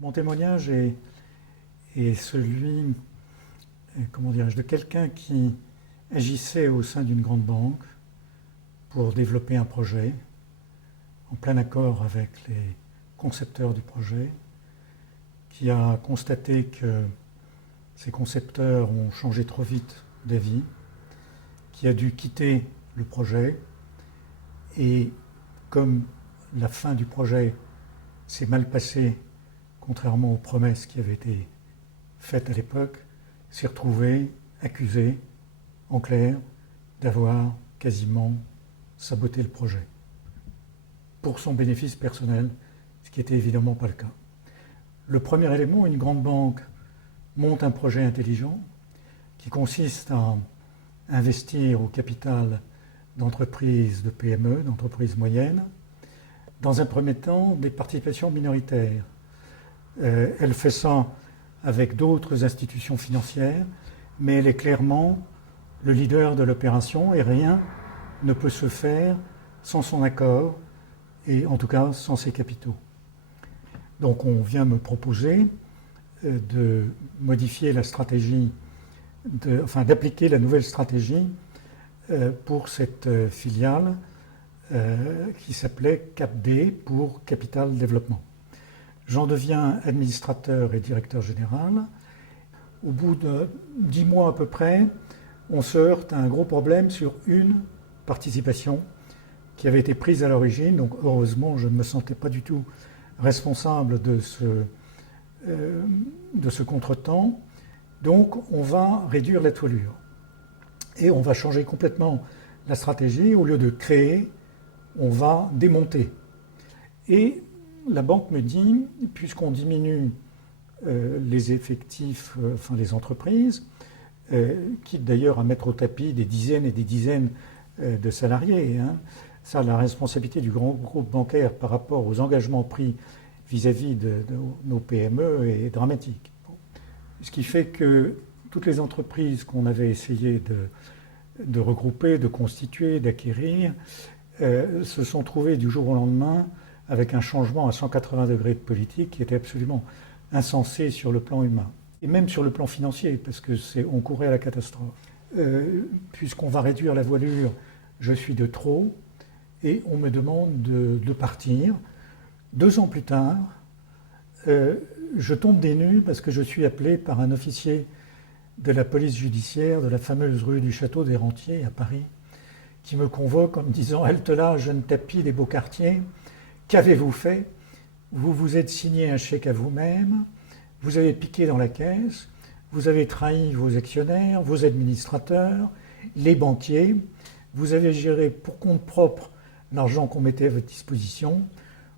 Mon témoignage est celui, comment dirais-je, de quelqu'un qui agissait au sein d'une grande banque pour développer un projet en plein accord avec les concepteurs du projet, qui a constaté que ces concepteurs ont changé trop vite d'avis, qui a dû quitter le projet et comme la fin du projet s'est mal passée, contrairement aux promesses qui avaient été faites à l'époque, s'est retrouvé accusé, en clair, d'avoir quasiment saboté le projet. Pour son bénéfice personnel, ce qui n'était évidemment pas le cas. Le premier élément, une grande banque monte un projet intelligent qui consiste à investir au capital d'entreprises de PME, d'entreprises moyennes, dans un premier temps des participations minoritaires. Elle fait ça avec d'autres institutions financières, mais elle est clairement le leader de l'opération et rien ne peut se faire sans son accord et en tout cas sans ses capitaux. Donc on vient me proposer de modifier la stratégie, d'appliquer la nouvelle stratégie pour cette filiale qui s'appelait CapD pour Capital Développement. J'en deviens administrateur et directeur général. Au bout de 10 mois à peu près, on se heurte à un gros problème sur une participation qui avait été prise à l'origine. Donc heureusement, je ne me sentais pas du tout responsable de ce contretemps. Donc on va réduire la toilure. Et on va changer complètement la stratégie. Au lieu de créer, on va démonter. Et la banque me dit, puisqu'on diminue les effectifs, les entreprises, quitte d'ailleurs à mettre au tapis des dizaines et des dizaines de salariés, hein, ça, la responsabilité du grand groupe bancaire par rapport aux engagements pris vis-à-vis de nos PME est dramatique. Ce qui fait que toutes les entreprises qu'on avait essayé de regrouper, de constituer, d'acquérir, se sont trouvées du jour au lendemain avec un changement à 180 degrés de politique qui était absolument insensé sur le plan humain. Et même sur le plan financier, parce qu'on courait à la catastrophe. Puisqu'on va réduire la voilure, je suis de trop, et on me demande de partir. 2 ans plus tard, je tombe des nues parce que je suis appelé par un officier de la police judiciaire de la fameuse rue du Château des Rentiers à Paris, qui me convoque en me disant « Halte là, jeune tapis des beaux quartiers, qu'avez-vous fait? Vous vous êtes signé un chèque à vous-même, vous avez piqué dans la caisse, vous avez trahi vos actionnaires, vos administrateurs, les banquiers, vous avez géré pour compte propre l'argent qu'on mettait à votre disposition,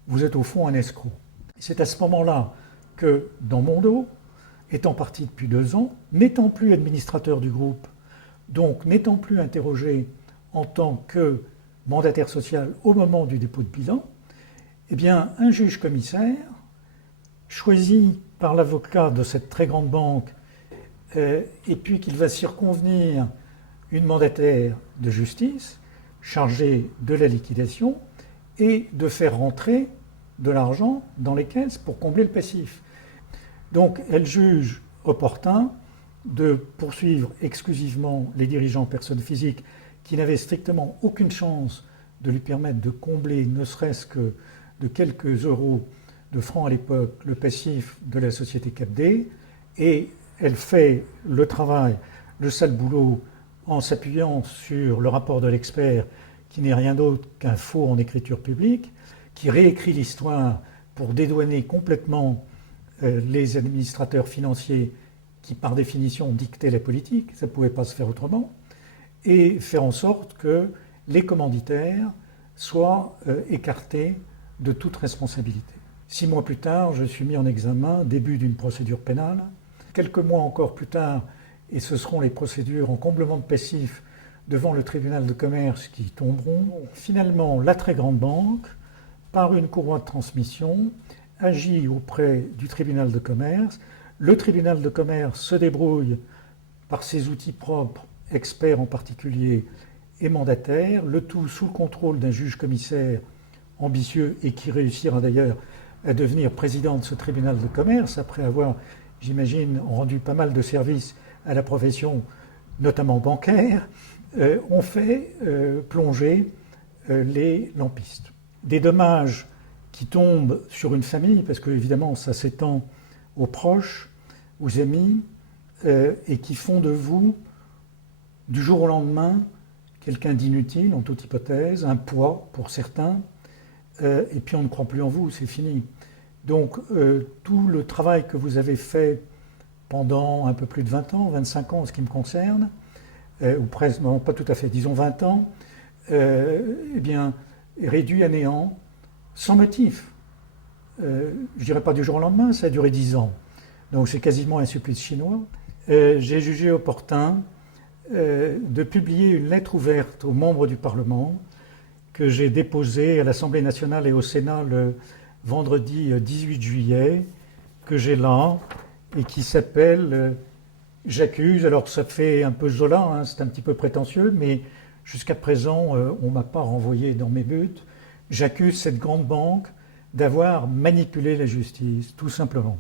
vous êtes au fond un escroc. » C'est à ce moment-là que, dans mon dos, étant parti depuis 2 ans, n'étant plus administrateur du groupe, donc n'étant plus interrogé en tant que mandataire social au moment du dépôt de bilan, eh bien, un juge commissaire, choisi par l'avocat de cette très grande banque, et puis qu'il va circonvenir une mandataire de justice chargée de la liquidation et de faire rentrer de l'argent dans les caisses pour combler le passif. Donc, elle juge opportun de poursuivre exclusivement les dirigeants personnes physiques qui n'avaient strictement aucune chance de lui permettre de combler, ne serait-ce que de quelques euros de francs à l'époque, le passif de la société CapD, et elle fait le travail, le sale boulot, en s'appuyant sur le rapport de l'expert, qui n'est rien d'autre qu'un faux en écriture publique, qui réécrit l'histoire pour dédouaner complètement les administrateurs financiers qui, par définition, dictaient la politique, ça ne pouvait pas se faire autrement, et faire en sorte que les commanditaires soient écartés de toute responsabilité. 6 mois plus tard, je suis mis en examen, début d'une procédure pénale. Quelques mois encore plus tard, et ce seront les procédures en comblement de passif devant le tribunal de commerce qui tomberont. Finalement, la très grande banque, par une courroie de transmission, agit auprès du tribunal de commerce. Le tribunal de commerce se débrouille par ses outils propres, experts en particulier, et mandataires, le tout sous le contrôle d'un juge commissaire ambitieux et qui réussira d'ailleurs à devenir président de ce tribunal de commerce, après avoir, j'imagine, rendu pas mal de services à la profession, notamment bancaire, ont fait plonger les lampistes. Des dommages qui tombent sur une famille, parce que évidemment ça s'étend aux proches, aux amis, et qui font de vous, du jour au lendemain, quelqu'un d'inutile, en toute hypothèse, un poids pour certains, et puis on ne croit plus en vous, c'est fini. Donc tout le travail que vous avez fait pendant un peu plus de 20 ans, 25 ans en ce qui me concerne, ou presque, non, pas tout à fait, disons 20 ans, eh bien, est réduit à néant, sans motif. Je ne dirais pas du jour au lendemain, ça a duré 10 ans. Donc c'est quasiment un supplice chinois. J'ai jugé opportun de publier une lettre ouverte aux membres du Parlement que j'ai déposée à l'Assemblée nationale et au Sénat le vendredi 18 juillet, que j'ai là, et qui s'appelle J'accuse. Alors ça fait un peu Zola, hein, c'est un petit peu prétentieux, mais jusqu'à présent, on ne m'a pas renvoyé dans mes buts. J'accuse cette grande banque d'avoir manipulé la justice, tout simplement.